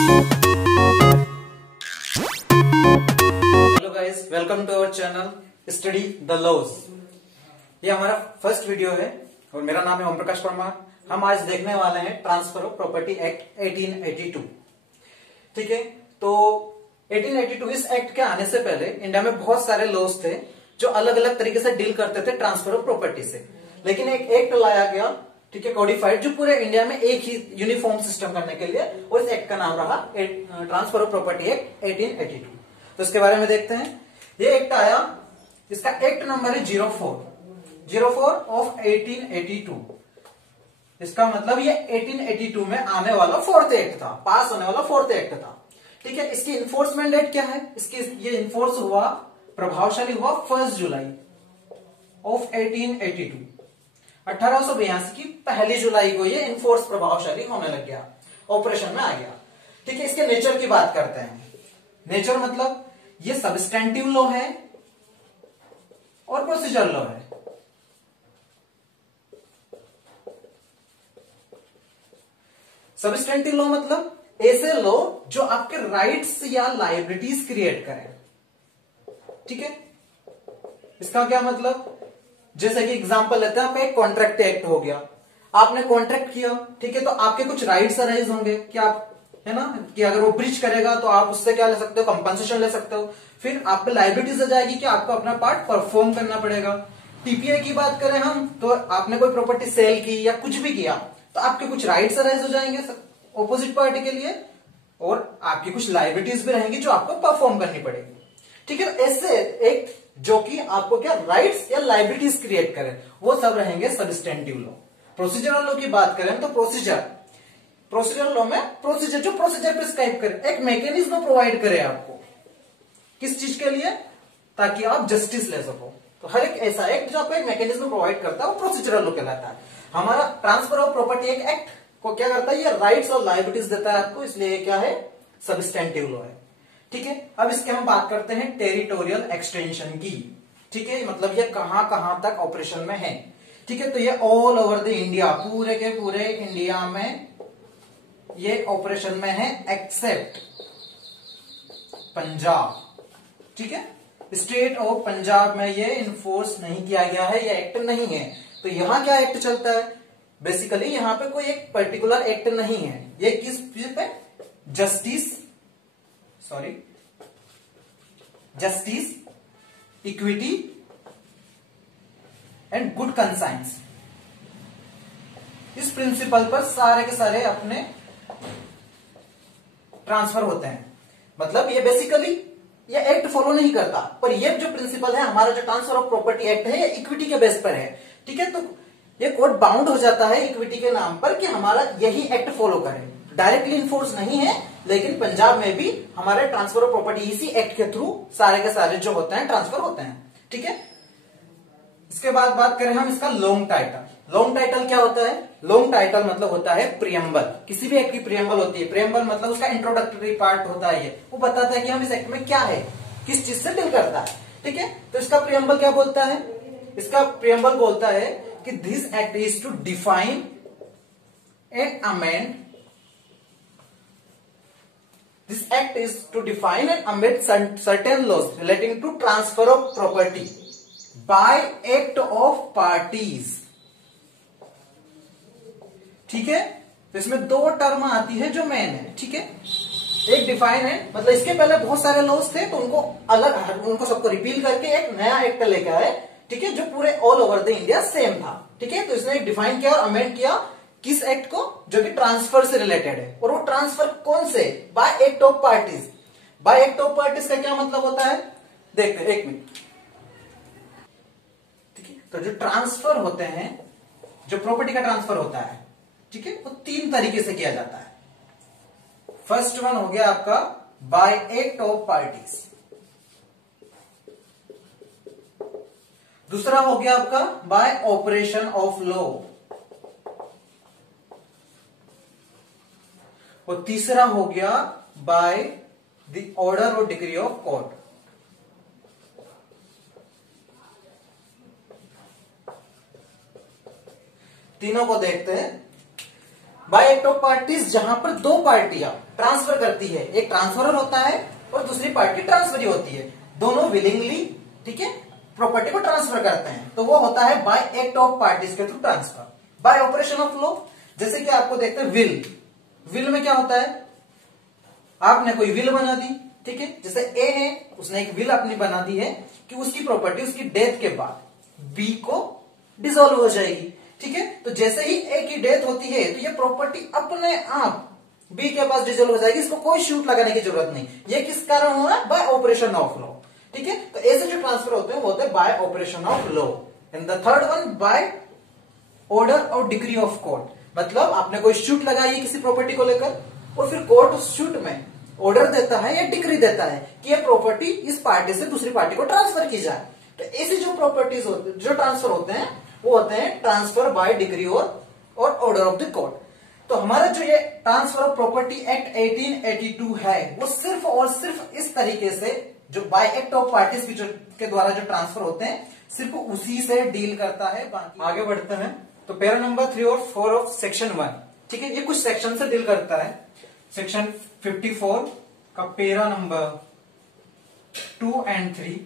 Hello guys, welcome to our channel study the laws. ये हमारा first video है और मेरा नाम है ओम प्रकाश परमार। हम आज देखने वाले हैं ट्रांसफर ऑफ प्रॉपर्टी एक्ट 1882। ठीक है, तो 1882 इस एक्ट के आने से पहले इंडिया में बहुत सारे लॉज थे जो अलग अलग तरीके से डील करते थे ट्रांसफर ऑफ प्रॉपर्टी से। लेकिन एक एक्ट लाया गया, ठीक है, कोडिफाइड, जो पूरे इंडिया में एक ही यूनिफॉर्म सिस्टम करने के लिए, और इस एक्ट का नाम रहा ट्रांसफर ऑफ प्रॉपर्टी एक्ट 1882। तो इसके बारे में देखते हैं। ये एक्ट आया, इसका एक्ट नंबर है 04 ऑफ 1882। इसका मतलब ये 1882 में आने वाला फोर्थ एक्ट था, पास होने वाला फोर्थ एक्ट था। ठीक है, इसकी इन्फोर्समेंट डेट क्या है? इसकी ये इन्फोर्स हुआ, प्रभावशाली हुआ 1 जुलाई ऑफ 1882। 1882 की 1 जुलाई को ये इन्फोर्स प्रभावशाली होने लग गया, ऑपरेशन में आ गया। ठीक है, इसके नेचर की बात करते हैं। नेचर मतलब ये सबस्टेंटिव लॉ है और प्रोसीजर लॉ है। सबस्टेंटिव लॉ मतलब ऐसे लॉ जो आपके राइट्स या लायबिलिटीज क्रिएट करें। ठीक है, इसका क्या मतलब? जैसे कि एग्जांपल लेते हैं, आपका एक कॉन्ट्रैक्ट एक्ट हो गया, आपने कॉन्ट्रैक्ट किया, ठीक है, तो आपके कुछ राइट्स अराइज होंगे कि आप, है ना, कि अगर वो ब्रीच करेगा तो आप उससे क्या ले सकते हो? कंपनसेशन ले सकते हो। फिर आप पे लायबिलिटीज आ जाएगी कि आपको अपना पार्ट परफॉर्म करना पड़ेगा। टीपीआई की बात करें हम, तो आपने कोई प्रॉपर्टी सेल की या कुछ भी किया तो आपके कुछ राइट्स अराइज हो जाएंगे ऑपोजिट पार्टी के लिए, और आपकी कुछ लायबिलिटीज भी रहेंगी जो आपको परफॉर्म करनी पड़ेगी। ठीक है, ऐसे एक जो कि आपको क्या राइट्स या लायबिलिटीज क्रिएट करे, वो सब रहेंगे सबस्टेंटिव लॉ। प्रोसीजरल लॉ की बात करें तो प्रोसीजरल लॉ में प्रोसीजर, जो प्रोसीजर प्रिस्क्राइब करे, एक मैकेनिज्म प्रोवाइड करे आपको, किस चीज के लिए? ताकि आप जस्टिस ले सको। तो हर एक ऐसा एक्ट जो आपको एक मैकेनिज्म प्रोवाइड करता है वो प्रोसीजरल लॉ कहलाता है। हमारा ट्रांसफर ऑफ प्रॉपर्टी एक्ट को क्या करता है? ये राइट्स और लायबिलिटीज देता है आपको, इसलिए क्या है? सबस्टेंटिव लॉ है। ठीक है, अब इसके हम बात करते हैं टेरिटोरियल एक्सटेंशन की। ठीक है, मतलब ये कहां कहां तक ऑपरेशन में है। ठीक है, तो ये ऑल ओवर द इंडिया, पूरे के पूरे इंडिया में ये ऑपरेशन में है, एक्सेप्ट पंजाब। ठीक है, स्टेट ऑफ पंजाब में ये इन्फोर्स नहीं किया गया है, ये एक्ट नहीं है। तो यहां क्या एक्ट चलता है? बेसिकली यहां पे कोई एक पर्टिकुलर एक्ट नहीं है, ये किस चीज पे? Justice, equity and good conscience, इस प्रिंसिपल पर सारे के सारे अपने ट्रांसफर होते हैं। मतलब ये बेसिकली ये एक्ट फॉलो नहीं करता, पर ये जो प्रिंसिपल है हमारा, जो ट्रांसफर ऑफ प्रॉपर्टी एक्ट है, ये इक्विटी के बेस पर है। ठीक है, तो ये कोर्ट बाउंड हो जाता है इक्विटी के नाम पर कि हमारा यही एक्ट फॉलो करे। डायरेक्टली इन्फोर्स नहीं है, लेकिन पंजाब में भी हमारे ट्रांसफर ऑफ प्रॉपर्टी इसी एक्ट के थ्रू सारे के सारे जो होते हैं ट्रांसफर होते हैं। ठीक है, इसके बाद बात करें हम इसका लॉन्ग टाइटल। लॉन्ग टाइटल क्या होता है? लॉन्ग टाइटल मतलब होता है प्रियम्बल। किसी भी एक्ट की प्रियम्बल होती है। प्रियम्बल मतलब उसका इंट्रोडक्टरी पार्ट होता है, ये वो बताता है कि हम इस एक्ट में क्या है, किस चीज से डील करता है। ठीक है, तो इसका प्रियम्बल क्या बोलता है? इसका प्रियम्बल बोलता है कि this act is to define and amend, this act is to define and amend certain laws relating to transfer of property by act of parties. ठीक है, तो इसमें दो टर्म आती है जो मेन है। ठीक है, एक डिफाइन है, मतलब इसके पहले बहुत सारे लॉज थे तो उनको अलग, उनको सबको रिपील करके एक नया एक्ट लेके आए। ठीक है, जो पूरे all over the India same था। ठीक है, तो इसने एक डिफाइन किया और अमेंड किया किस एक्ट को? जो कि ट्रांसफर से रिलेटेड है। और वो ट्रांसफर कौन से? Bye act of parties. Bye act of parties का क्या मतलब होता है? देखते हैं, एक मिनट। ठीक है, तो जो ट्रांसफर होते हैं, जो प्रॉपर्टी का ट्रांसफर होता है, ठीक है, वो 3 तरीके से किया जाता है। फर्स्ट वन हो गया आपका बाय एक्ट ऑफ पार्टीज, दूसरा हो गया आपका बाय ऑपरेशन ऑफ लॉ, और तीसरा हो गया बाय द ऑर्डर और डिक्री ऑफ कोर्ट। तीनों को देखते हैं। बाय एक्ट ऑफ पार्टीज जहां पर दो पार्टियां ट्रांसफर करती है, एक ट्रांसफरर होता है और दूसरी पार्टी ट्रांसफरी होती है, दोनों विलिंगली, ठीक है, प्रॉपर्टी को ट्रांसफर करते हैं, तो वो होता है बाय एक्ट ऑफ पार्टीज के through transfer. Bye operation of law, जैसे कि आपको देखते हैं विल में क्या होता है, आपने कोई विल बना दी, ठीक है, जैसे ए है उसने एक विल अपनी बना दी है कि उसकी प्रॉपर्टी उसकी डेथ के बाद बी को डिसॉल्व हो जाएगी, ठीक है, तो जैसे ही ए की डेथ होती है तो ये प्रॉपर्टी अपने आप बी के पास डिसॉल्व हो जाएगी, इसको कोई शूट लगाने की जरूरत नहीं। ये किस कारण हो रहा है, बाय ऑपरेशन ऑफ लॉ, ठीक है, तो ऐसे जो ट्रांसफर होते हैं वो होते हैं bye operation of law. And the third one by order और डिक्री ऑफ कोर्ट, मतलब आपने कोई शूट लगाई है किसी प्रॉपर्टी को लेकर और फिर कोर्ट उस शूट में ऑर्डर देता है या डिक्री देता है कि ये प्रॉपर्टी इस पार्टी से दूसरी पार्टी को ट्रांसफर की जाए। तो ऐसी जो प्रॉपर्टीज होते जो ट्रांसफर होते हैं वो होते हैं ट्रांसफर बाय डिक्री और ऑर्डर ऑफ द कोर्ट। तो हमारा जो ये ट्रांसफर ऑफ प्रॉपर्टी एक्ट 1882 है वो सिर्फ और सिर्फ इस तरीके से जो बाय एक्ट ऑफ पार्टीज के द्वारा जो ट्रांसफर होते हैं सिर्फ उसी से डील करता है। बाकी आगे बढ़ते हैं तो पैरा नंबर 3 और 4 ऑफ सेक्शन 1, ठीक है, ये कुछ सेक्शन से डील करता है। सेक्शन 54 का para number 2 and 3,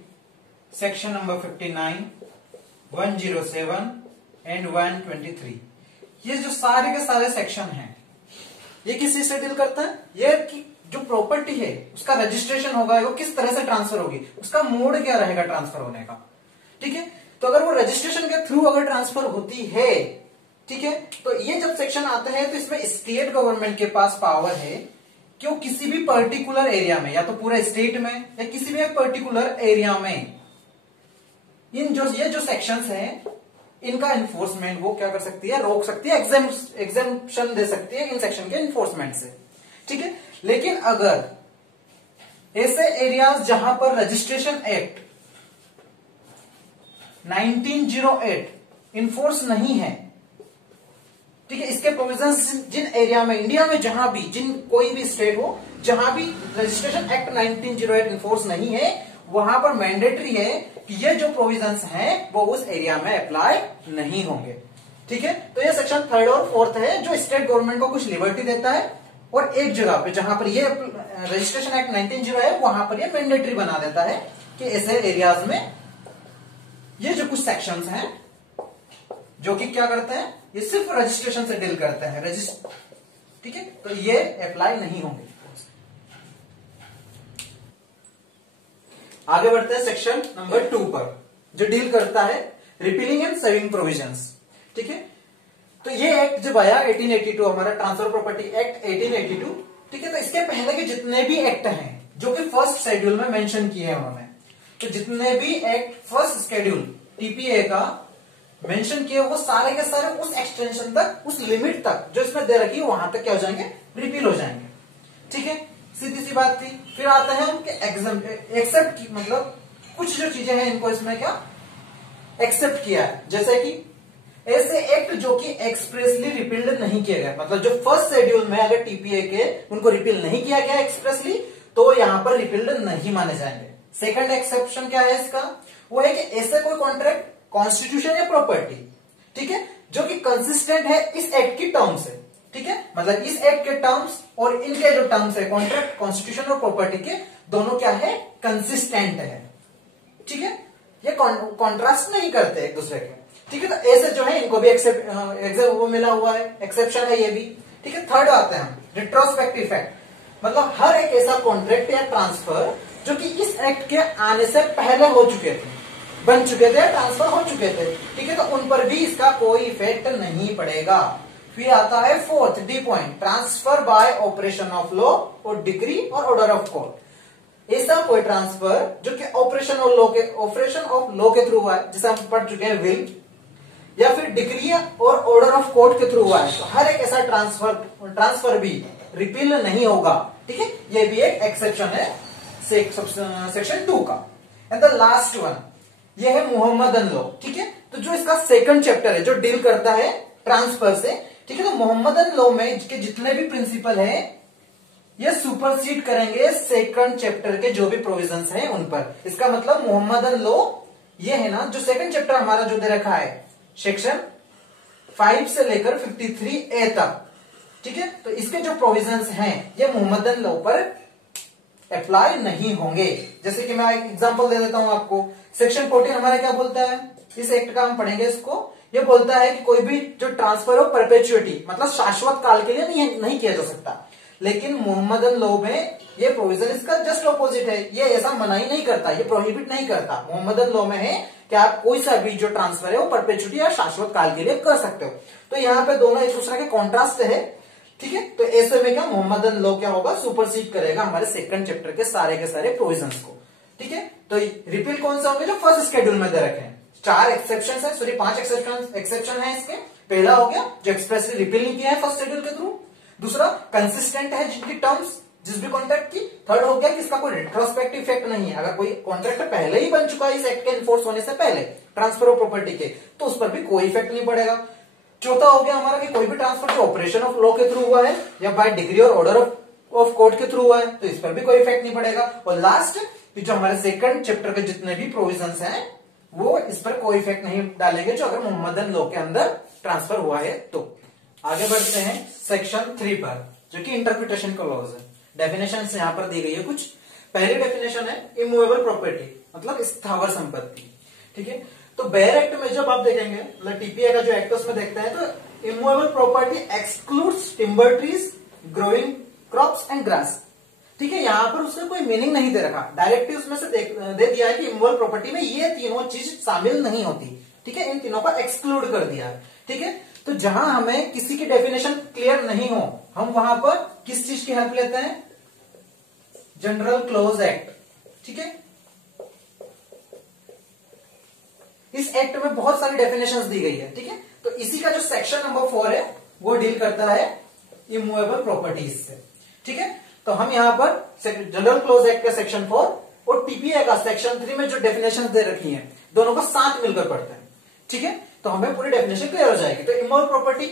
section number 59, 107 and 123, ये जो सारे के सारे सेक्शन हैं ये किस चीज से डील करता है, ये कि जो प्रॉपर्टी है उसका रजिस्ट्रेशन होगा वो किस तरह से ट्रांसफर होगी, उसका मोड क्या रहेगा ट्रांसफर होने का, ठीक है, तो अगर वो रजिस्ट्रेशन के थ्रू अगर ट्रांसफर होती है, ठीक है, तो ये जब सेक्शन आता है तो इसमें स्टेट गवर्नमेंट के पास पावर है कि वो किसी भी पर्टिकुलर एरिया में या तो पूरे स्टेट में या किसी भी एक पर्टिकुलर एरिया में ये जो सेक्शंस हैं इनका इन्फोर्समेंट वो क्या कर सकती है, रोक सकती है, एग्जेम्पशन दे सकती है इन सेक्शन के इन्फोर्समेंट से, ठीक है। लेकिन अगर ऐसे एरियाज जहां पर रजिस्ट्रेशन एक्ट 1908 इन्फोर्स नहीं है, ठीक है, इसके प्रोविजंस जिन एरिया में इंडिया में जहां भी कोई भी स्टेट हो जहां भी रजिस्ट्रेशन एक्ट 1908 इन्फोर्स नहीं है वहां पर मैंडेटरी है कि ये जो प्रोविजंस हैं वो उस एरिया में अप्लाई नहीं होंगे, ठीक है। तो ये सेक्शन 3rd और 4th है जो स्टेट गवर्नमेंट को कुछ लिबर्टी देता है और एक जगह पे जहां पर ये रजिस्ट्रेशन एक्ट 1908 है वहां पर ये मैंडेटरी बना देता है कि ऐसे एरियाज में ये जो कुछ सेक्शंस हैं जो कि क्या करते हैं, ये सिर्फ रजिस्ट्रेशन से डील करते हैं, ठीक है, तो ये अप्लाई नहीं होंगे। आगे बढ़ते हैं सेक्शन नंबर 2 पर जो डील करता है रिपीलिंग एंड सेविंग प्रोविजंस, ठीक है। तो ये एक्ट जब आया 1882 हमारा ट्रांसफर प्रॉपर्टी एक्ट 1882, ठीक है, तो इसके पहले के जितने भी एक्ट हैं जो कि फर्स्ट शेड्यूल में मेंशन किए हैं उन्होंने, तो जितने भी एक्ट फर्स्ट शेड्यूल टीपीए का मेंशन किए वो सारे के सारे उस एक्सटेंशन तक, उस लिमिट तक जो इसमें दे रखी है वहां तक क्या हो जाएंगे, रिपील हो जाएंगे, ठीक है, सीधी सी बात थी। फिर आता है उनके एक्सेप्ट की, मतलब कुछ जो चीजें हैं इनको इसमें क्या एक्सेप्ट किया है, जैसे कि ऐसे एक्ट जो कि एक्सप्रेसली रिपील्ड नहीं किए गए, मतलब जो फर्स्ट शेड्यूल में अगर टीपीए के उनको रिपील नहीं किया गया एक्सप्रेसली तो यहां पर रिपील्ड नहीं माने जाएंगे। सेकंड एक्सेप्शन क्या है इसका, वो है कि ऐसे कोई कॉन्ट्रैक्ट, कॉन्स्टिट्यूशन या प्रॉपर्टी, ठीक है, जो कि कंसिस्टेंट है इस एक्ट की टर्म से, ठीक है, मतलब इस एक्ट के टर्म्स और इनके जो टर्म्स है कॉन्ट्रैक्ट, कॉन्स्टिट्यूशन और प्रॉपर्टी के दोनों क्या है, कंसिस्टेंट है, ठीक है, ये कॉन्ट्रास्ट नहीं करते एक दूसरे के, ठीक है, तो ऐसे जो है इनको भी वो मिला हुआ है, एक्सेप्शन है ये भी, ठीक है। थर्ड आते हैं हम रिट्रोस्पेक्टिव इफेक्ट, मतलब हर एक ऐसा कॉन्ट्रैक्ट या ट्रांसफर जो कि इस एक्ट के आने से पहले हो चुके थे, बन चुके थे, ट्रांसफर हो चुके थे, ठीक है, तो उन पर भी इसका कोई इफेक्ट नहीं पड़ेगा। फिर आता है 4th D point, transfer by operation of law और डिक्री और ऑर्डर ऑफ कोर्ट। ऐसा कोई ट्रांसफर जो कि ऑपरेशन ऑफ लॉ के थ्रू हुआ है, जैसे हम पढ़ चुके हैं विल, या फिर डिक्री और ऑर्डर ऑफ कोर्ट के थ्रू हुआ है, तो हर एक ऐसा ट्रांसफर भी रिपील नहीं होगा, ठीक है, ये भी एक एक्सेप्शन है सेक्शन 2 का। एंड द लास्ट वन ये है मोहम्मदन लॉ, ठीक है, तो जो इसका सेकंड चैप्टर है जो डील करता है ट्रांसफर से, ठीक है, तो मोहम्मदन लॉ में के जितने भी प्रिंसिपल है ये सुपरसीड करेंगे सेकंड चैप्टर के जो भी प्रोविजंस हैं उन पर। इसका मतलब मोहम्मदन लॉ ये है ना, जो सेकंड चैप्टर हमारा जो दे रखा है सेक्शन 5 से लेकर 53A तक, ठीक है, तो इसके जो प्रोविजंस हैं ये मोहम्मदन लॉ पर अप्लाई नहीं होंगे। जैसे कि मैं एक एग्जांपल दे देता हूं आपको। सेक्शन 14 हमारा क्या बोलता है, इस एक्ट का हम पढ़ेंगे इसको। ये बोलता है कि कोई भी जो ट्रांसफर ऑफ परपेचुइटी मतलब शाश्वत काल के लिए नहीं किया जा सकता। लेकिन मोहम्मदन लॉ में ये प्रोविजन इसका जस्ट ऑपोजिट है, ये ऐसा मनाही नहीं करता, ये प्रोहिबिट नहीं करता। मोहम्मदन लॉ में है कि आप कोई सा भी जो ट्रांसफर है वो परपेचुइटी या शाश्वत काल के लिए कर सकते हो। तो यहाँ पे दोनों एक दूसरे के कॉन्ट्रास्ट है, ठीक है। तो ऐसे में क्या मोहम्मदन लॉ क्या होगा, सुपरसीड करेगा हमारे सेकंड चैप्टर के सारे प्रोविजंस को, ठीक है। तो रिपील कौन सा होंगे, जो फर्स्ट शेड्यूल में दे रखे हैं। 4 एक्सेप्शन है, सॉरी 5 एक्सेप्शन है इसके। पहला हो गया जो एक्सप्रेसली रिपील नहीं किया है फर्स्ट शेड्यूल के थ्रू। दूसरा कंसिस्टेंट है जिनकी टर्म्स जिस भी कॉन्ट्रैक्ट की। थर्ड हो गया कि इसका कोई रिट्रोस्पेक्टिव इफेक्ट नहीं है, अगर कोई कॉन्ट्रैक्ट पहले ही बन चुका है इस एक्ट के इन्फोर्स होने से पहले ट्रांसफर ऑफ प्रॉपर्टी के, तो उस पर भी कोई इफेक्ट नहीं पड़ेगा। चौथा हो गया हमारा कि कोई भी ट्रांसफर जो ऑपरेशन ऑफ लॉ के थ्रू हुआ है या बाय डिग्री और ऑर्डर ऑफ कोर्ट के थ्रू हुआ है, तो इस पर भी कोई इफेक्ट नहीं पड़ेगा। और लास्ट जो हमारे सेकंड चैप्टर के जितने भी प्रोविजंस हैं वो इस पर कोई इफेक्ट नहीं डालेंगे, जो अगर मोहम्मदन लॉ के अंदर ट्रांसफर हुआ है तो। आगे बढ़ते हैं सेक्शन 3 पर, जो कि इंटरप्रिटेशन क्लॉज है। डेफिनेशन यहाँ पर दी गई है कुछ। पहली डेफिनेशन है इमूवेबल प्रॉपर्टी मतलब स्थावर संपत्ति, ठीक है। तो बेयर एक्ट में जब आप देखेंगे मतलब टीपीए का जो एक्ट उसमें देखते हैं तो immovable property excludes timber trees, growing crops and grass, ठीक है। यहाँ पर उसने कोई मीनिंग नहीं दे रखा, डायरेक्टली उसमें से दे दिया है कि इमूवेबल प्रॉपर्टी में ये तीनों चीज शामिल नहीं होती, ठीक है। इन तीनों को एक्सक्लूड कर दिया है, ठीक है। तो जहां हमें किसी की डेफिनेशन क्लियर नहीं हो, हम वहां पर किस चीज की हेल्प लेते हैं, जनरल क्लोज एक्ट, ठीक है। इस एक्ट में बहुत सारी डेफिनेशंस दी गई है, ठीक है। तो इसी का जो सेक्शन नंबर 4 है वो डील करता है इमूवेबल प्रॉपर्टीज से, ठीक है। तो हम यहां पर जनरल क्लोज एक्ट का सेक्शन 4 और टीपीए का सेक्शन 3 में जो डेफिनेशंस दे रखी हैं दोनों को साथ मिलकर पढ़ते हैं, ठीक है। तो हमें पूरी डेफिनेशन क्लियर हो जाएगी। तो immovable property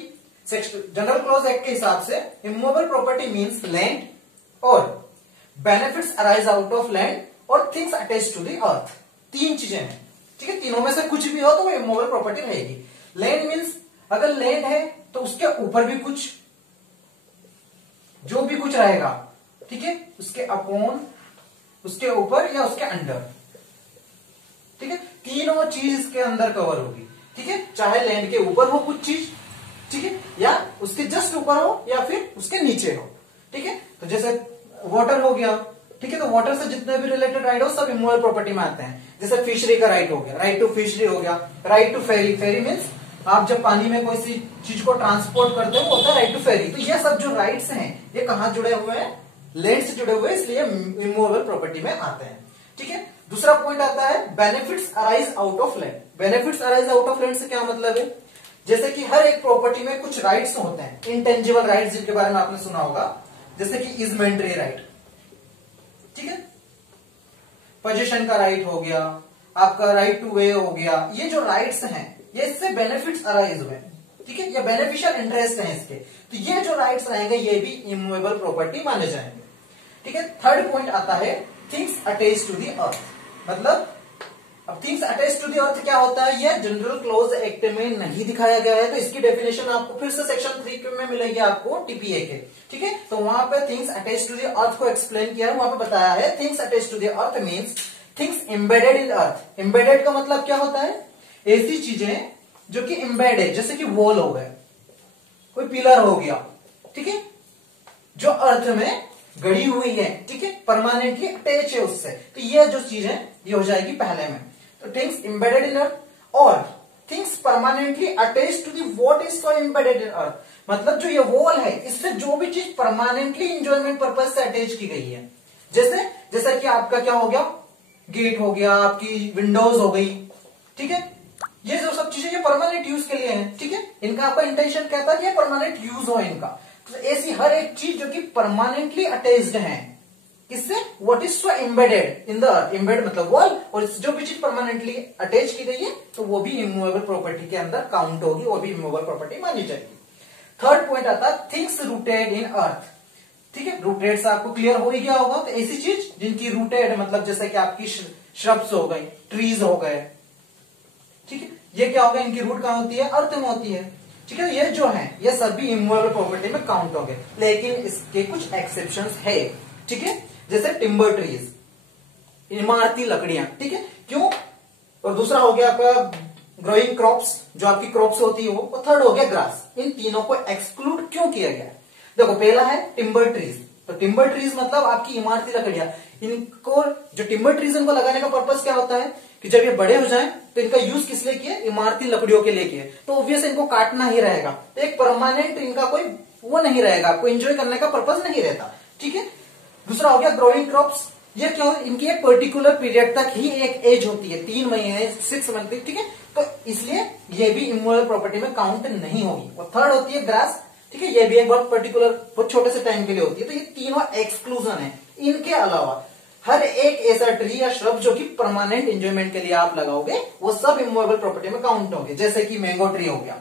general clause act के हिसाब से इमूवेबल प्रॉपर्टी मींस लैंड और benefits arise out of land और things attached to the earth. 3 चीजें हैं, ठीक है। तीनों में से कुछ भी हो तो वो इमूवेबल प्रॉपर्टी रहेगी। लैंड मींस अगर लैंड है तो उसके ऊपर भी कुछ जो भी कुछ रहेगा, ठीक है, उसके अपॉन, उसके ऊपर या उसके अंडर, ठीक है। तीनों चीज इसके अंदर कवर होगी, ठीक है। चाहे लैंड के ऊपर हो कुछ चीज, ठीक है, या उसके जस्ट ऊपर हो या फिर उसके नीचे हो, ठीक है। तो जैसे वाटर हो गया, ठीक है। तो वाटर से जितने भी रिलेटेड राइट हो सब इमूवेबल प्रॉपर्टी में आते हैं। जैसे फिशरी का राइट हो गया, राइट टू फिशरी हो गया, right to ferry, ferry means आप जब पानी में कोई सी चीज को ट्रांसपोर्ट करते हो होता है राइट टू फेरी। तो ये सब जो राइट्स हैं ये कहां जुड़े हुए हैं, लैंड से जुड़े हुए, इसलिए इमूवेबल प्रॉपर्टी में आते हैं, ठीक है। दूसरा पॉइंट आता है benefits arise out of land. Benefits arise out of land से क्या मतलब है, जैसे कि हर एक प्रॉपर्टी में कुछ राइट्स होते हैं, इंटेंजिबल राइट्स जिनके बारे में आपने सुना होगा, जैसे कि इजमेंट्री राइट, ठीक है, पोजीशन का राइट हो गया, आपका राइट टू वे हो गया। ये जो राइट्स हैं ये इससे बेनिफिट्स अराइज हुए, ठीक है, ये बेनिफिशियल इंटरेस्ट है इसके। तो ये जो राइट्स रहेंगे ये भी इमूवेबल प्रॉपर्टी माने जाएंगे, ठीक है। थर्ड पॉइंट आता है things attached to the earth. मतलब अब things attached to the earth क्या होता है, ये जनरल क्लोज एक्ट में नहीं दिखाया गया है। तो इसकी डेफिनेशन आपको फिर से सेक्शन 3 में मिलेगी आपको टीपीए के, ठीक है। तो वहां पे things attached to the earth को एक्सप्लेन किया है, वहां पे बताया है things attached to the earth means things embedded in earth. Embedded का मतलब क्या होता है, ऐसी चीजें जो कि एम्बेड है, जैसे कि वॉल हो गए, कोई पिलर हो गया, ठीक है, जो अर्थ में गड़ी हुई है, ठीक है, परमानेंटली अटैच है उससे। तो ये जो चीज है ये हो जाएगी पहले में। तो थिंग्स एम्बेडेड इन अर्थ और things permanently attach to the what is so embedded in earth. मतलब जो ये वॉल है इससे जो भी चीज परमानेंटली इंजॉयमेंट पर्पज से अटैच की गई है, जैसे कि आपका क्या हो गया, गेट हो गया, आपकी विंडोज हो गई, ठीक है, ये जो सब चीजें ये परमानेंट यूज के लिए हैं, ठीक है। इनका आपका इंटेंशन कहता है कि ये परमानेंट यूज हो इनका। तो ऐसी हर एक चीज जो कि परमानेंटली अटैच्ड है किससे, what is so embedded in the earth. Embed मतलब वॉल, और जो भी चीज परमानेंटली अटैच की गई है तो वो भी इमूवेबल प्रॉपर्टी के अंदर काउंट होगी, वो भी इमूवेबल प्रॉपर्टी मानी जाएगी। थर्ड पॉइंट आता है थिंग्स रूटेड इन अर्थ, ठीक है। रूटेड से आपको क्लियर हो ही गया होगा। तो ऐसी चीज जिनकी रूटेड मतलब जैसे कि आपकी श्रब्स हो गई, ट्रीज हो गए, ठीक है, ये क्या होगा, इनकी रूट कहां होती है, अर्थ में होती है, ठीक है। ये जो है ये सभी इमूवेबल प्रॉपर्टी में काउंट होंगे, लेकिन इसके कुछ एक्सेप्शंस है, ठीक है। जैसे टिम्बर ट्रीज, इमारती लकड़ियां, ठीक है, क्यों। और दूसरा हो गया आपका ग्रोइंग क्रॉप्स, जो आपकी क्रॉप्स होती है वो, और थर्ड हो गया ग्रास। इन तीनों को एक्सक्लूड क्यों किया गया? देखो पहला है टिम्बर ट्रीज, तो टिम्बर ट्रीज मतलब आपकी इमारती लकड़ियां। इनको जो टिम्बर ट्रीज इनको लगाने का पर्पज क्या होता है कि जब ये बड़े हो जाएं तो इनका यूज किस लिए किया? इमारती लकड़ियों के लिए किया, तो ऑब्वियस इनको काटना ही रहेगा, तो एक परमानेंट इनका कोई वो नहीं रहेगा, आपको एंजॉय करने का पर्पज नहीं रहता, ठीक है। दूसरा हो गया ग्रोइंग क्रॉप्स, ये क्या हो, इनकी एक पर्टिकुलर पीरियड तक ही एक एज होती है, 3 महीने 6 मंथ, ठीक है, तो इसलिए ये भी इमूवेबल प्रॉपर्टी में काउंट नहीं होगी। और थर्ड होती है ग्रास, ठीक है, ये भी एक बहुत पर्टिकुलर बहुत छोटे से टाइम के लिए होती है, तो ये तीनों एक्सक्लूजन है। इनके अलावा हर एक ऐसा ट्री या श्रब जो कि परमानेंट एंजॉयमेंट के लिए आप लगाओगे वो सब इमूवेबल प्रॉपर्टी में काउंट होंगे। जैसे कि मैंगो ट्री हो गया,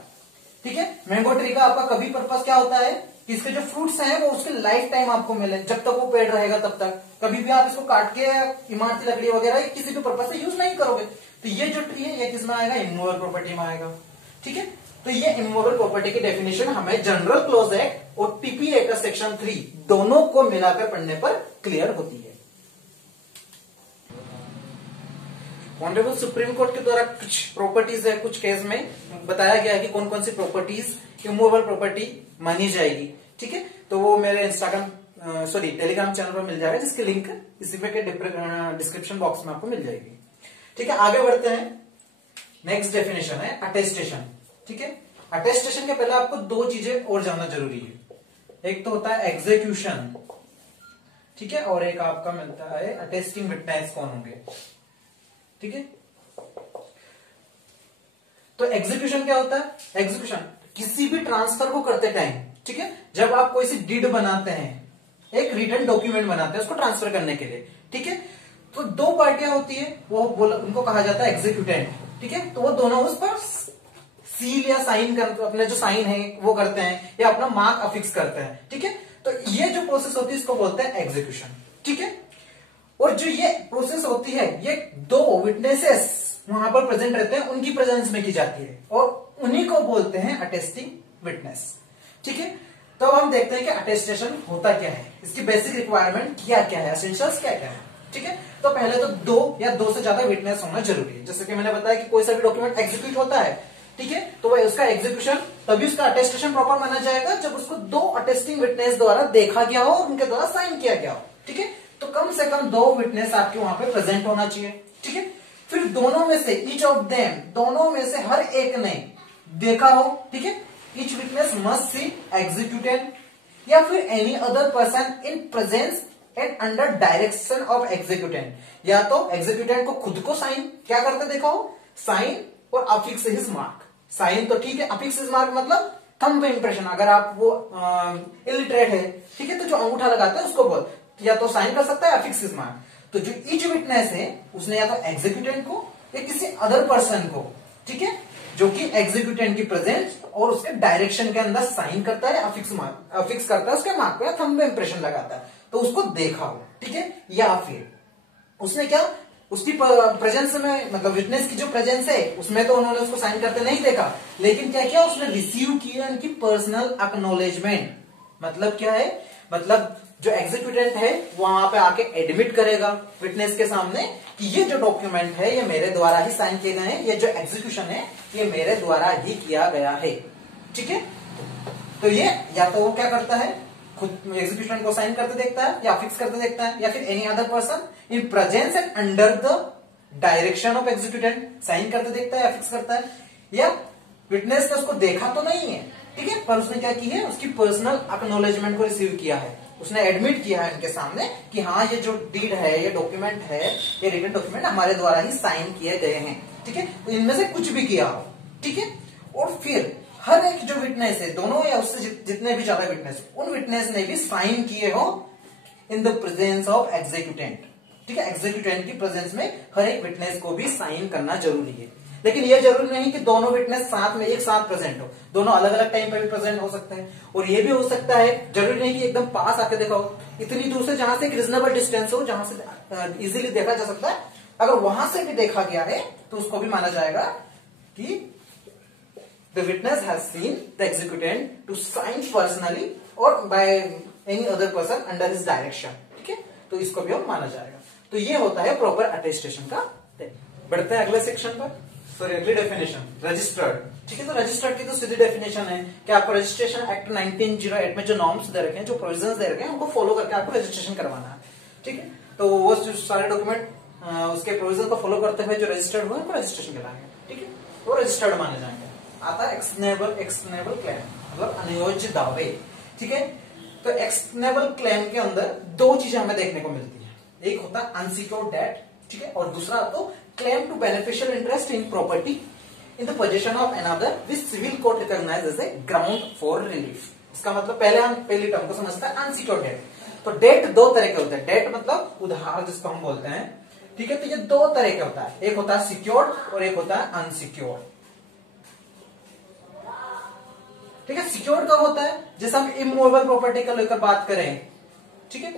ठीक है, मैंगो ट्री का आपका कभी पर्पस क्या होता है कि इसके जो फ्रूट्स हैं वो उसके लाइफ टाइम आपको मिले, जब तक वो पेड़ रहेगा तब तक, कभी भी आप इसको काट के इमारती लकड़ी वगैरह किसी भी पर्पज से यूज नहीं करोगे। तो ये जो ट्री है ये किसमें आएगा? इमूवेबल प्रॉपर्टी में आएगा, ठीक है। तो ये इमूवेबल प्रॉपर्टी की डेफिनेशन हमें जनरल क्लॉज एक्ट और पीपी एक्ट का सेक्शन 3 दोनों को मिलाकर पढ़ने पर क्लियर होती है। ऑनरेबल सुप्रीम कोर्ट के द्वारा कुछ प्रॉपर्टीज है, कुछ केस में बताया गया है कि कौन कौन सी प्रॉपर्टीज इमूवेबल प्रॉपर्टी मानी जाएगी, ठीक है। तो वो मेरे इंस्टाग्राम टेलीग्राम चैनल पर मिल जाएगा, जिसकी लिंक इसी में के डिस्क्रिप्शन बॉक्स में आपको मिल जाएगी, ठीक है। आगे बढ़ते हैं, नेक्स्ट डेफिनेशन है अटेस्टेशन, ठीक है। अटेस्टेशन के पहले आपको दो चीजें और जानना जरूरी है, एक तो होता है एग्जीक्यूशन, ठीक है, और एक आपका मिलता है अटेस्टिंग विटनेस कौन होंगे, ठीक है। तो एग्जीक्यूशन क्या होता है? एग्जीक्यूशन किसी भी ट्रांसफर को करते टाइम, ठीक है, जब आप कोई सी डीड बनाते हैं, एक रिटन डॉक्यूमेंट बनाते हैं उसको ट्रांसफर करने के लिए, ठीक है, तो दो पार्टियां होती है, वो उनको कहा जाता है एग्जीक्यूटेंट, ठीक है। तो वो दोनों उस पर सील या साइन कर, अपने जो साइन है वो करते हैं या अपना मार्क अफिक्स करते हैं, ठीक है। तो ये जो प्रोसेस होती है इसको बोलते हैं एग्जीक्यूशन, ठीक है। और जो ये प्रोसेस होती है ये दो विटनेसेस वहां पर प्रेजेंट रहते हैं, उनकी प्रेजेंस में की जाती है, और उन्हीं को बोलते हैं अटेस्टिंग विटनेस, ठीक है। तो अब हम देखते हैं कि अटेस्टेशन होता क्या है, इसकी बेसिक रिक्वायरमेंट क्या क्या है, एसेंशियल्स क्या क्या है, ठीक है। तो पहले तो दो या दो से ज्यादा विटनेस होना जरूरी है। जैसे कि मैंने बताया कि कोई सा भी डॉक्यूमेंट एग्जीक्यूट होता है, ठीक है, तो वह उसका एग्जीक्यूशन तभी उसका अटेस्टेशन प्रॉपर माना जाएगा जब उसको दो अटेस्टिंग विटनेस द्वारा देखा गया हो और उनके द्वारा साइन किया गया हो, ठीक है। तो कम से कम दो विटनेस आपके वहां पे प्रेजेंट होना चाहिए, ठीक है। फिर दोनों में से ईच ऑफ देम, दोनों में से हर एक ने देखा हो, ठीक है। Each witness must see executed या फिर any other person in presence and under direction of executant, या तो एग्जीक्यूटेंट को खुद को साइन क्या करते देखा हो, साइन और अफिक्स हिज मार्क। साइन तो ठीक है, अफिक्स हिज मार्क मतलब थंब इंप्रेशन, अगर आप वो इलिटरेट है, ठीक है, तो जो अंगूठा लगाते हैं उसको बोल, या तो साइन कर सकता है अफिक्स हिज मार्क। तो जो ईच विटनेस है उसने या तो एग्जीक्यूटेंट को या किसी अदर पर्सन को, ठीक है, जो कि एग्जीक्यूटेंट की प्रेजेंस और उसके डायरेक्शन के अंदर साइन करता है, अफिक्स करता है उसके मार्क पे या थंब में इंप्रेशन लगाता है, तो उसको देखा हो, ठीक है। या फिर उसने क्या, उसकी प्रेजेंस में, मतलब विटनेस की जो प्रेजेंस है उसमें तो उन्होंने उसको साइन करते नहीं देखा, लेकिन क्या किया, उसने रिसीव किया उनकी पर्सनल एक्नॉलेजमेंट। मतलब क्या है, मतलब जो एग्जीक्यूटेंट है वहां पे आके एडमिट करेगा विटनेस के सामने कि ये जो डॉक्यूमेंट है ये मेरे द्वारा ही साइन किए गए हैं, ये जो एग्जीक्यूशन है ये मेरे द्वारा ही किया गया है, ठीक है। तो ये या तो वो क्या करता है, खुद एग्जीक्यूशन को साइन करते देखता है या फिक्स करते देखता है, या फिर any other person in presence and under the direction of executant sign करते देखता है या फिक्स करता है, या विटनेस ने उसको देखा तो नहीं है, ठीक है, पर उसने क्या की है, उसकी पर्सनल एक्नॉलेजमेंट को रिसीव किया है, उसने एडमिट किया है इनके सामने कि हाँ ये जो डीड है, ये डॉक्यूमेंट है, ये रिटन डॉक्यूमेंट हमारे द्वारा ही साइन किए गए हैं, ठीक है। तो इनमें से कुछ भी किया हो, ठीक है। और फिर हर एक जो विटनेस है, दोनों या उससे जितने भी ज्यादा विटनेस, उन विटनेस ने भी साइन किए हो in the presence of executant, ठीक है। एग्जीक्यूटेंट की प्रेजेंस में हर एक विटनेस को भी साइन करना जरूरी है, लेकिन यह जरूरी नहीं कि दोनों विटनेस साथ में एक साथ प्रेजेंट हो, दोनों अलग अलग टाइम पर भी प्रेजेंट हो सकते हैं। और ये भी हो सकता है, जरूरी नहीं कि एकदम पास आके देखा हो, इतनी दूर से जहां से एक रिजनेबल डिस्टेंस हो, जहां से इजीली देखा जा सकता है, अगर वहां से भी देखा गया है तो उसको भी माना जाएगा कि the witness has seen the executant to sign personally और by any other person under his direction, ठीक है, तो इसको भी हम माना जाएगा। तो ये होता है प्रॉपर अटेस्टेशन का। बढ़ते हैं अगले सेक्शन पर, सॉरी अगली डेफिनेशन, रजिस्टर्ड, ठीक है। तो रजिस्टर्ड की तो सीधी डेफिनेशन है कि आपको रजिस्ट्रेशन एक्ट 1908 में जो नॉर्म्स दे रखे हैं, जो प्रोविजंस दे रखे हैं, उनको फॉलो करके आपको रजिस्ट्रेशन करवाना है, ठीक है। तो वो सारे डॉक्यूमेंट उसके प्रोविजन को फॉलो करते हुए जो रजिस्टर्ड हुए उनको रजिस्ट्रेशन कराएंगे, ठीक है, वो रजिस्टर्ड माने जाएंगे। आता है एक्सनेबल क्लेम, मतलब अनियोज्य दावे, ठीक है। तो एक्सनेबल क्लेम के अंदर दो चीजें हमें देखने को मिलती है, एक होता है अनसिक्योर्ड डेट, ठीक है, और दूसरा तो claim to beneficial interest in property in the position of another which civil court recognise as a ground for relief. इसका मतलब पहले हम पहली टर्म को समझते हैं अनसिक्योर्ड डेट। तो डेट दो तरह के होते हैं, डेट मतलब उधार जिसको हम बोलते हैं, ठीक है। तो ये दो तरह के होता है, एक होता है सिक्योर्ड और एक होता है अनसिक्योर्ड, ठीक है। सिक्योर्ड कब होता है, जैसे हम इमूवेबल प्रॉपर्टी का लेकर बात करें, ठीक है,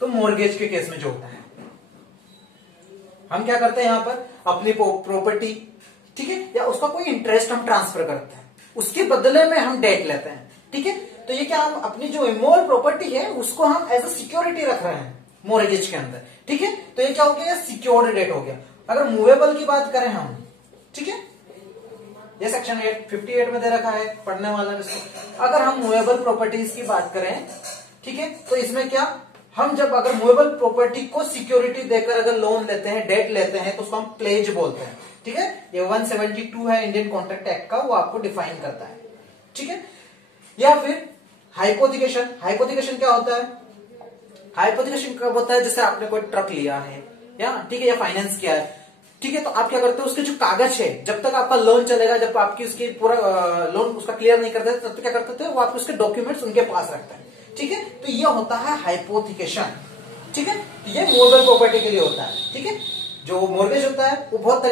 तो मॉर्गेज के केस में जो होता है, हम क्या करते हैं यहां पर अपनी प्रॉपर्टी, ठीक है, या उसका कोई इंटरेस्ट हम ट्रांसफर करते हैं, उसके बदले में हम डेट लेते हैं, ठीक है। तो ये क्या, हम अपनी जो इमूवेबल प्रॉपर्टी है उसको हम एज अ सिक्योरिटी रख रहे हैं मॉर्गेज के अंदर, ठीक है। तो ये क्या हो गया, सिक्योर्ड डेट हो गया। अगर मूवेबल की बात करें हम, ठीक है, ये सेक्शन 58 में दे रखा है, पढ़ने वाला इसको। अगर हम मूवेबल प्रॉपर्टीज की बात करें, ठीक है, तो इसमें क्या, हम जब अगर मूवेबल प्रॉपर्टी को सिक्योरिटी देकर अगर लोन लेते हैं, डेट लेते हैं, तो उसको हम प्लेज बोलते हैं, ठीक है। ये 172 है इंडियन कॉन्ट्रैक्ट एक्ट का, वो आपको डिफाइन करता है, ठीक है। या फिर हाइपोथिकेशन, हाइपोथिकेशन क्या होता है, हाइपोथिकेशन कब होता है, जैसे आपने कोई ट्रक लिया है या, ठीक है, या फाइनेंस किया है, ठीक है, तो आप क्या करते हो, उसके जो कागज है, जब तक आपका लोन चलेगा, जब आपकी उसकी पूरा लोन उसका क्लियर नहीं करते तब तक क्या करते थे, वो आप उसके डॉक्यूमेंट्स उनके पास रखते हैं, ठीक है। तो ये होता है हाइपोथिकेशन, ठीक है। तो ये मूवेबल प्रॉपर्टी के लिए होता है, ठीक है। जो मॉर्गेज होता है वो बहुत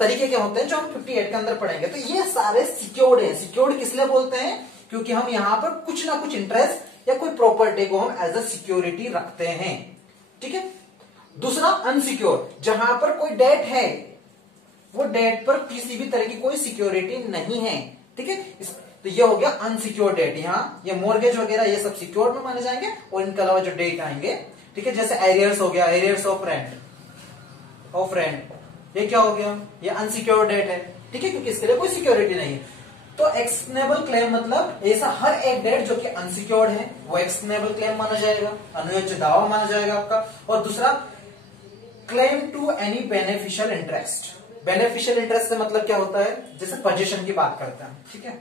तरीके के होते हैं जो हम 58 के अंदर पढ़ेंगे। तो ये सारे सिक्योर्ड है। सिक्योर्ड किस लिए बोलते हैं, क्योंकि हम यहाँ पर कुछ ना कुछ इंटरेस्ट या कोई प्रॉपर्टी को हम एज अ सिक्योरिटी रखते हैं, ठीक है। दूसरा अनसिक्योर, जहां पर कोई डेट है, वो डेट पर किसी भी तरह की कोई सिक्योरिटी नहीं है, ठीक है। तो ये हो गया अनसिक्योर डेट। यहाँ ये मॉर्गेज वगैरह ये सब सिक्योर्ड में माने जाएंगे, और इनके अलावा जो डेट आएंगे, ठीक है, जैसे एरियर्स हो गया, एरियर्स ऑफ रेंट, ये क्या हो गया, ये अनसिक्योर डेट है, ठीक है, क्योंकि इसके लिए कोई सिक्योरिटी नहीं है। तो एक्सनेबल क्लेम मतलब ऐसा हर एक डेट जो कि अनसिक्योर्ड है वो एक्सनेबल क्लेम माना जाएगा, अनुयोज्य दावा माना जाएगा आपका। और दूसरा claim to any beneficial interest. Beneficial interest से मतलब क्या होता है, जैसे पोजीशन की बात करते हैं, ठीक है।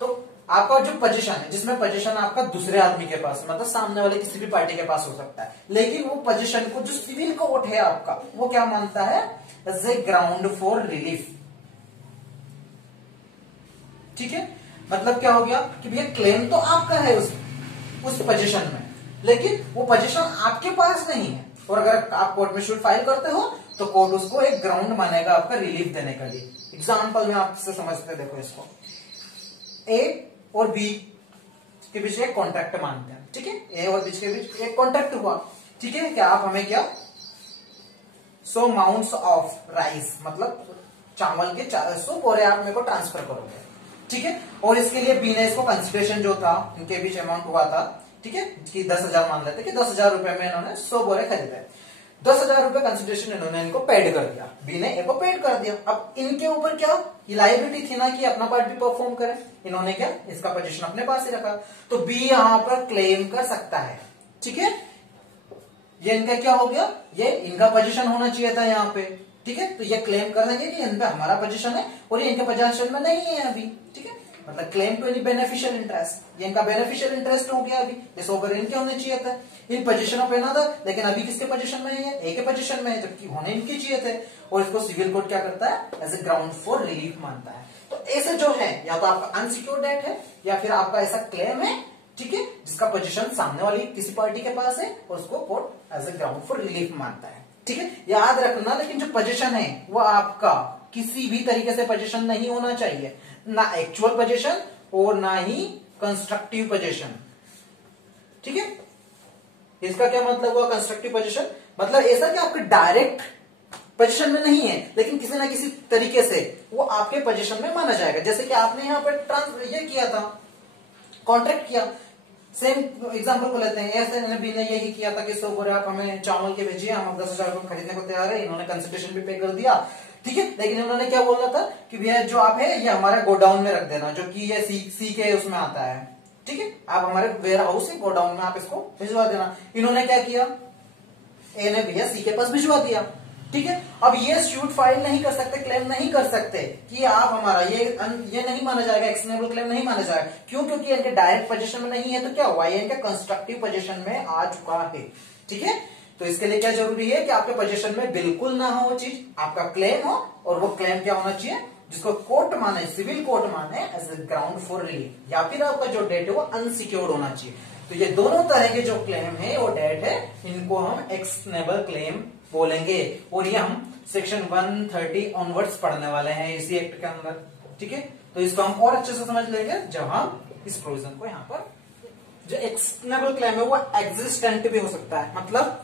तो आपका जो पोजीशन है, जिसमें पोजीशन आपका दूसरे आदमी के पास, मतलब सामने वाले किसी भी पार्टी के पास हो सकता है, लेकिन वो पोजीशन को जो सिविल कोर्ट है आपका, वो क्या मानता है, as a ground for relief, ठीक है। मतलब क्या हो गया कि भैया क्लेम तो आपका है उस पोजीशन में, लेकिन वो पोजीशन आपके पास नहीं है, और अगर आप कोर्ट में शूट फाइल करते हो तो कोर्ट उसको एक ग्राउंड मानेगा आपका रिलीफ देने के लिए। एग्जांपल में आपसे समझते, देखो इसको, ए और बी के बीच एक कॉन्ट्रैक्ट मानते हैं, ठीक है, ए और बी के बीच एक कॉन्ट्रैक्ट हुआ, ठीक है। क्या आप हमें क्या 100 माउंट्स ऑफ राइस, मतलब चावल के 100 बोरे आप मेरे को ट्रांसफर करोगे, ठीक है। और इसके लिए बी ने इसको कंसिडरेशन जो था, इनके बीच अमाउंट हुआ था, ठीक है, कि 10,000 मान लेते कि 10,000 रुपए में इन्होंने 100 बोरे खरीदे, 10,000 रुपए कंसिडरेशन इन्होंने इनको पेड कर दिया, बी ने ए को पेड कर दिया। अब इनके ऊपर क्या लायबिलिटी थी ना कि अपना पार्ट भी परफॉर्म करे, इन्होंने क्या इसका पोजीशन अपने पास ही रखा, तो बी यहां पर क्लेम कर सकता है, ठीक है। ये इनका क्या हो गया, ये इनका पोजीशन होना चाहिए था यहाँ पे, ठीक है। तो ये क्लेम कर देंगे कि इनका हमारा पोजीशन है और ये इनके पोजीशन में नहीं है अभी, ठीक है। मतलब claim to any beneficial interest, ये इनका बेनिफिशियल इंटरेस्ट हो गया, अभी ये 100 बोरे इनके होने चाहिए थे इन पोजीशन ऑफ अनदर, लेकिन अभी किसके पोजीशन में है, ए के पोजीशन में है, जबकि होने इनके चाहिए थे, और इसको सिविल कोर्ट क्या करता है, as a ground for relief मानता है। तो ऐसे जो है, या तो आपका अनसिक्योर्ड डेट है, या फिर आपका ऐसा क्लेम है, ठीक है, जिसका पोजीशन सामने वाली किसी पार्टी के पास है, और उसको court as a ground for relief मानता है, ठीक है। याद रखना, लेकिन जो पोजीशन है वो आपका किसी भी तरीके से पोजीशन नहीं होना चाहिए, ना एक्चुअल पोजीशन और ना ही कंस्ट्रक्टिव पोजीशन, ठीक है। इसका क्या मतलब हुआ कंस्ट्रक्टिव पोजीशन, मतलब ऐसा कि आपके डायरेक्ट पोजीशन में नहीं है, लेकिन किसी ना किसी तरीके से वो आपके पोजीशन में माना जाएगा। जैसे कि आपने यहाँ पर ये किया था, कॉन्ट्रैक्ट किया। सेम एग्जांपल को लेते हैं, ऐसे बी ने यही किया था कि सो बोले आप हमें चावल के भेजिए, हम 10,000 रुपए खरीदने को तैयार है। इन्होंने कंसिडरेशन भी पे कर दिया, ठीक है, लेकिन इन्होंने क्या बोला था कि भैया जो आप है ये हमारे गोडाउन में रख देना, जो कि ये सी के उसमें आता है, ठीक है, आप हमारे वेयर हाउस से गोडाउन में आप इसको भिजवा देना। इन्होंने क्या किया, ए ने भैया सी के पास भिजवा दिया, ठीक है। अब ये सूट फाइल नहीं कर सकते, क्लेम नहीं कर सकते कि आप हमारा ये नहीं माना जाएगा, एक्शनेबल क्लेम नहीं माना जाएगा। क्यों? क्योंकि इनके डायरेक्ट पोजीशन में नहीं है, तो क्या हुआ, ये इनके कंस्ट्रक्टिव पोजीशन में आ चुका है, ठीक है। तो इसके लिए क्या जरूरी है कि आपके पोजीशन में बिल्कुल ना हो चीज, आपका क्लेम हो, और वो क्लेम क्या होना चाहिए, जिसको कोर्ट माने, सिविल कोर्ट माने as a ground for relief, या फिर आपका जो डेट है वो अनसिक्योर्ड होना चाहिए। तो ये दोनों तरह के जो क्लेम है वो डेट है, इनको हम एक्शनेबल क्लेम बोलेंगे। और ये हम सेक्शन 130 ऑनवर्ड्स पढ़ने वाले हैं इसी एक्ट के अंदर, ठीक है। तो इसको हम और अच्छे से समझ लेंगे जब हम इस प्रोविजन को यहाँ पर, जो एक्शनेबल क्लेम है वो एग्जिस्टेंट भी हो सकता है, मतलब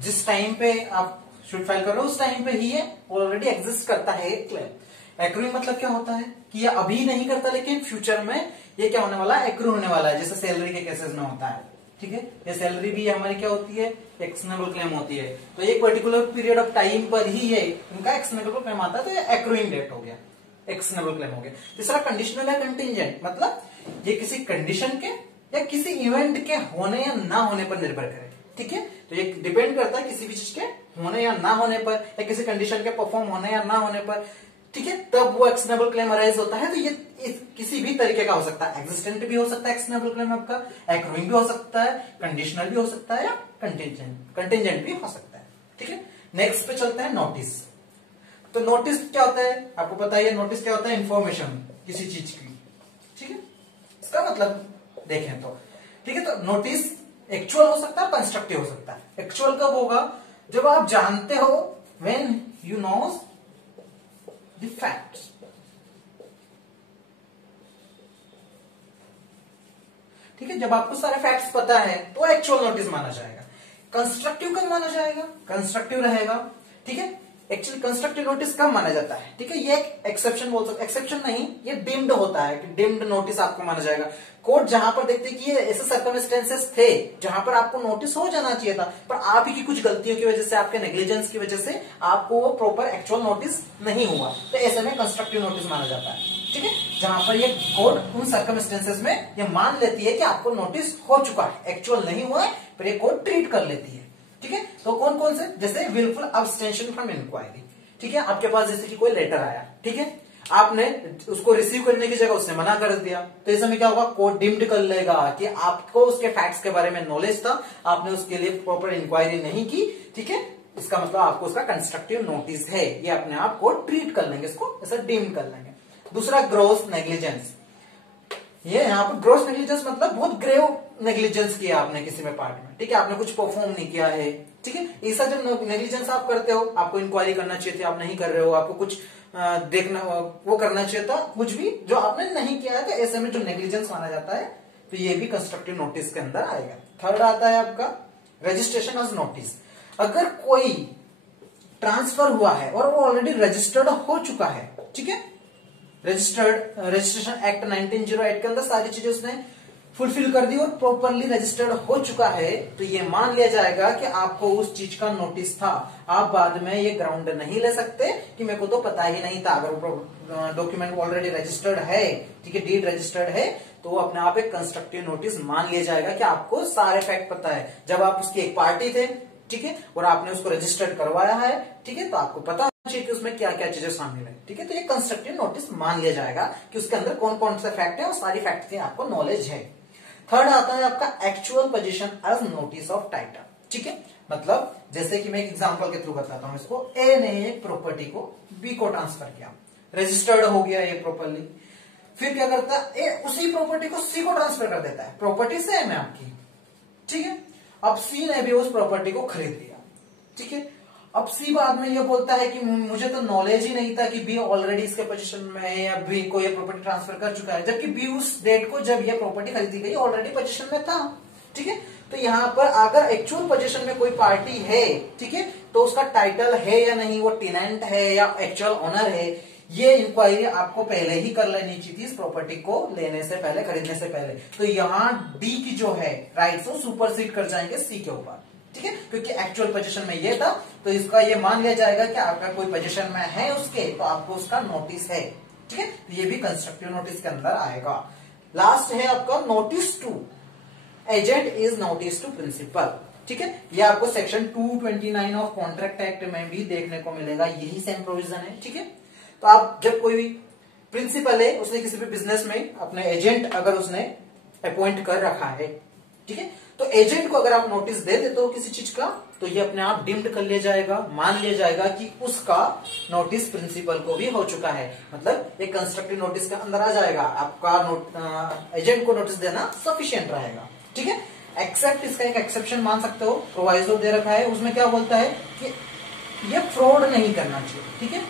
जिस टाइम पे आप शूट फाइल कर रहे हो उस टाइम पे ही ये ऑलरेडी एग्जिस्ट करता है क्लेम। एक्रूइंग मतलब क्या होता है कि ये अभी नहीं करता, लेकिन फ्यूचर में ये क्या होने वाला है, एक्रू होने वाला है, जैसे सैलरी के केसेस में होता है, ठीक है। ये सैलरी भी हमारी क्या होती है, एक्शनेबल क्लेम होती है। तो एक पर्टिकुलर पीरियड ऑफ टाइम पर ही ये इनका एक्शनेबल क्लेम आता है, तो ये एक्रूइंग डेट हो गया, एक्शनेबल क्लेम हो गया। तीसरा कंडीशनल है कंटिंजेंट, मतलब ये किसी कंडीशन के या किसी इवेंट के होने या ना होने पर निर्भर करे, ठीक है। तो ये डिपेंड करता है किसी भी चीज के होने या ना होने पर, या किसी कंडीशन के परफॉर्म होने या ना होने पर, ठीक है, तब वो एक्शनेबल क्लेम अराइज होता है। तो ये किसी भी तरीके का हो सकता है, एग्जिस्टेंट भी हो सकता है एक्शनेबल क्लेम आपका, एक्रूइंग भी हो सकता है, कंडीशनल भी हो सकता है, या कंटिंजेंट भी हो सकता है, ठीक है। नेक्स्ट पे चलते हैं नोटिस। तो नोटिस क्या होता है, आपको पता है नोटिस क्या होता है, इंफॉर्मेशन किसी चीज की, ठीक है। इसका मतलब देखें तो, ठीक है, तो नोटिस एक्चुअल हो सकता है, कंस्ट्रक्टिव हो सकता है। एक्चुअल कब होगा, जब आप जानते हो, when you knows the facts, ठीक है, जब आपको सारे फैक्ट्स पता है तो एक्चुअल नोटिस माना जाएगा। कंस्ट्रक्टिव कब माना जाएगा, कंस्ट्रक्टिव रहेगा, ठीक है। एक्चुअली कंस्ट्रक्टिव नोटिस कब माना जाता है, ठीक है, ये एक एक्सेप्शन बोल सकते, एक्सेप्शन नहीं, ये डिम्ड होता है कि डिम्ड नोटिस आपको माना जाएगा। कोर्ट जहां पर देखते कि ये ऐसे सर्कमस्टेंसेस थे जहां पर आपको नोटिस हो जाना चाहिए था, पर आप ही की कुछ गलतियों की वजह से, आपके नेग्लिजेंस की वजह से आपको वो प्रॉपर एक्चुअल नोटिस नहीं हुआ, तो ऐसे में कंस्ट्रक्टिव नोटिस माना जाता है, ठीक है। जहां पर ये कोर्ट उन सर्कमस्टेंसेस में ये मान लेती है कि आपको नोटिस हो चुका है, एक्चुअल नहीं हुआ है, पर ये कोर्ट ट्रीट कर लेती है, ठीक है। तो कौन कौन से, जैसे विलफुल अब्सटेंशन फ्रॉम इंक्वायरी, ठीक है, आपके पास जैसे कि कोई लेटर आया, ठीक है, आपने उसको रिसीव करने की जगह उसने मना कर दिया, तो इस समय क्या होगा, कोर्ट डिम्ड कर लेगा कि आपको उसके फैक्ट्स के बारे में नॉलेज था, आपने उसके लिए प्रॉपर इंक्वायरी नहीं की, ठीक है। इसका मतलब आपको उसका कंस्ट्रक्टिव नोटिस है, ये अपने आप को ट्रीट कर लेंगे, इसको ऐसा डीम कर लेंगे। दूसरा ग्रॉस नेग्लिजेंस, ये यहाँ पर ग्रॉस नेग्लिजेंस मतलब बहुत ग्रेव नेग्लिजेंस किया आपने किसी में पार्ट में, ठीक है, आपने कुछ परफॉर्म नहीं किया है, ठीक है। ऐसा जब नेग्लिजेंस आप करते हो, आपको इंक्वायरी करना चाहिए थी, आप नहीं कर रहे हो, आपको कुछ देखना वो करना चाहिए था, कुछ भी जो आपने नहीं किया है, तो ऐसे में जो नेग्लिजेंस माना जाता है, तो ये भी कंस्ट्रक्टिव नोटिस के अंदर आएगा। थर्ड आता है आपका रजिस्ट्रेशन एज नोटिस। अगर कोई ट्रांसफर हुआ है और वो ऑलरेडी रजिस्टर्ड हो चुका है, ठीक है, रजिस्ट्रेशन एक्ट 1908 के अंदर सारी चीजें उसने फुलफिल कर दी और प्रॉपरली रजिस्टर्ड हो चुका है, तो ये मान लिया जाएगा कि आपको उस चीज का नोटिस था। आप बाद में ये ग्राउंड नहीं ले सकते कि मेरे को तो पता ही नहीं था। अगर डॉक्यूमेंट ऑलरेडी रजिस्टर्ड है, ठीक है, डीड रजिस्टर्ड है, तो अपने आप एक कंस्ट्रक्टिव नोटिस मान लिया जाएगा कि आपको सारे फैक्ट पता है। जब आप उसकी एक पार्टी थे, ठीक है, और आपने उसको रजिस्टर्ड करवाया है, ठीक है, तो आपको पता चाहिए कि उसमें क्या क्या चीजें शामिल है, ठीक है। तो ये कंस्ट्रक्टिव नोटिस मान लिया जाएगा कि उसके अंदर कौन कौन से फैक्ट है और सारी फैक्ट की आपको नॉलेज है। थर्ड आता है आपका actual position as notice of title, ठीक है, मतलब जैसे कि मैं एक एग्जांपल के थ्रू बताता हूं इसको। ए ने एक प्रॉपर्टी को बी को ट्रांसफर किया, रजिस्टर्ड हो गया ये प्रॉपर्ली, फिर क्या करता है, ए उसी प्रॉपर्टी को सी को ट्रांसफर कर देता है, प्रॉपर्टी सेम है आपकी, ठीक है। अब सी ने भी उस प्रॉपर्टी को खरीद लिया, ठीक है। अब सी बाद में ये बोलता है कि मुझे तो नॉलेज ही नहीं था कि बी ऑलरेडी इसके पोजीशन में है या बी को ये प्रॉपर्टी ट्रांसफर कर चुका है, जबकि बी उस डेट को जब ये प्रॉपर्टी खरीदी गई ऑलरेडी पोजीशन में था, ठीक है। तो यहाँ पर अगर एक्चुअल पोजीशन में कोई पार्टी है, ठीक है, तो उसका टाइटल है या नहीं, वो टेनेंट है या एक्चुअल ओनर है, ये इंक्वायरी आपको पहले ही कर लेनी चाहिए थी इस प्रॉपर्टी को लेने से पहले, खरीदने से पहले। तो यहाँ डी की जो है राइट्स वो सुपरसीड कर जाएंगे सी के ऊपर, ठीक है, क्योंकि एक्चुअल पोजीशन में ये था, तो इसका ये मान लिया जाएगा कि आपका कोई पोजीशन में है उसके, तो आपको उसका नोटिस है, ठीक है, तो ये भी कंस्ट्रक्टिव नोटिस के अंदर आएगा। लास्ट है आपका notice to agent is notice to principal, ठीक है, ये आपको सेक्शन 229 ऑफ कॉन्ट्रैक्ट एक्ट में भी देखने को मिलेगा, यही सेम प्रोविजन है, ठीक है। तो आप जब कोई प्रिंसिपल है, उसने किसी भी बिजनेस में अपने एजेंट अगर उसने अपॉइंट कर रखा है, ठीक है, तो एजेंट को अगर आप नोटिस दे देते हो किसी चीज का, तो ये अपने आप डीम्ड कर लिया जाएगा, मान लिया जाएगा कि उसका नोटिस प्रिंसिपल को भी हो चुका है, मतलब एक कंस्ट्रक्टिव नोटिस के अंदर आ जाएगा, आपका एजेंट को नोटिस देना सफिशिएंट रहेगा, ठीक है। एक्सेप्ट, इसका एक एक्सेप्शन मान सकते हो, प्रोवाइजो दे रखा है, उसमें क्या बोलता है कि ये फ्रॉड नहीं करना चाहिए, ठीक है,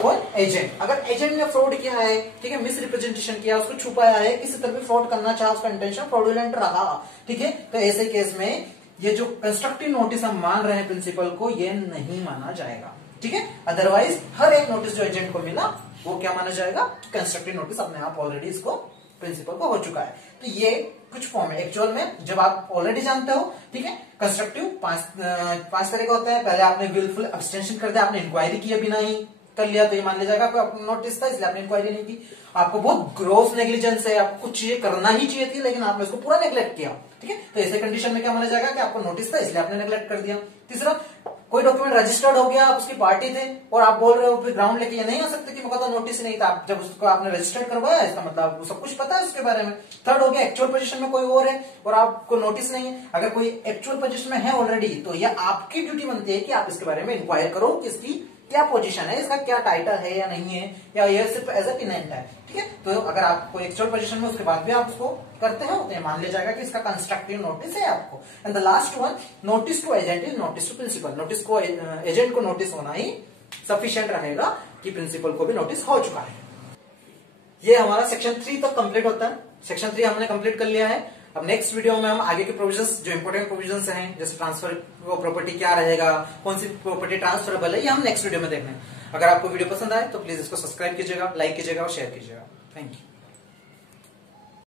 और एजेंट, अगर एजेंट ने फ्रॉड किया है, ठीक है, मिस रिप्रेजेंटेशन किया, उसको छुपाया है, किसी तरह भी फ्रॉड करना चाहा, उसका इंटेंशन फ्रॉडुलेंट रहा, ठीक है, तो ऐसे केस में ये जो कंस्ट्रक्टिव नोटिस हम मान रहे हैं प्रिंसिपल को, ये नहीं माना जाएगा, ठीक है। अदरवाइज हर एक नोटिस जो एजेंट को मिला वो क्या माना जाएगा, कंस्ट्रक्टिव नोटिस अपने आप ऑलरेडी इसको प्रिंसिपल को हो चुका है। तो ये कुछ फॉर्म है। एक्चुअल में जब आप ऑलरेडी जानते हो, ठीक है, कंस्ट्रक्टिव पांच तरह का होता है। पहले आपने विलफुल अब्सटेंशन कर दिया, आपने इंक्वायरी किया बिना ही कर लिया, तो ये मान लिया जाएगा आपको नोटिस था, इसलिए आपने इंक्वायरी नहीं की। आपको बहुत ग्रोस नेग्लिजेंस है, आपको कुछ चीजें करना ही चाहिए थी लेकिन आपने उसको पूरा नेग्लेक्ट किया, ठीक है, तो ऐसे कंडीशन में क्या माना जाएगा कि आपको नोटिस था इसलिए आपने नेग्लेक्ट कर दिया। तीसरा, कोई डॉक्यूमेंट रजिस्टर्ड हो गया, आप उसकी पार्टी थे और आप बोल रहे हो फिर ग्राउंड लेके ये नहीं आ सकते कि मुझे तो नोटिस नहीं था, जब उसको आपने रजिस्टर्ड करवाया इसका मतलब आपको सब कुछ पता है उसके बारे में। थर्ड हो गया, एक्चुअल पोजीशन में कोई और है और आपको नोटिस नहीं है। अगर कोई एक्चुअल पोजीशन में है ऑलरेडी, तो ये आपकी ड्यूटी बनती है कि आप इसके बारे में इंक्वायर करो कि इसकी क्या पोजीशन है, इसका क्या टाइटल है या नहीं है, या ये सिर्फ एज ए टेनेंट है, ठीक है। तो अगर आप कोई एक्चुअल पोजीशन में उसके बाद भी आप उसको करते हो तो मान लिया जाएगा कि इसका कंस्ट्रक्टिव नोटिस है आपको। And the last one, notice to agent is notice to principal. Notice को एजेंट को नोटिस होना ही सफिशिएंट रहेगा कि प्रिंसिपल को भी नोटिस हो चुका है। ये हमारा सेक्शन 3 तक कंप्लीट होता है। सेक्शन 3 हमने कंप्लीट कर लिया है। अब नेक्स्ट वीडियो में हम आगे के प्रोविजंस, जो इंपोर्टेंट प्रोविजंस हैं, जैसे ट्रांसफर प्रॉपर्टी क्या रहेगा, कौन सी प्रॉपर्टी ट्रांसफरेबल है, ये हम नेक्स्ट वीडियो में देखना है। अगर आपको वीडियो पसंद आए तो प्लीज इसको सब्सक्राइब कीजिएगा, लाइक कीजिएगा और शेयर कीजिएगा। Thank you.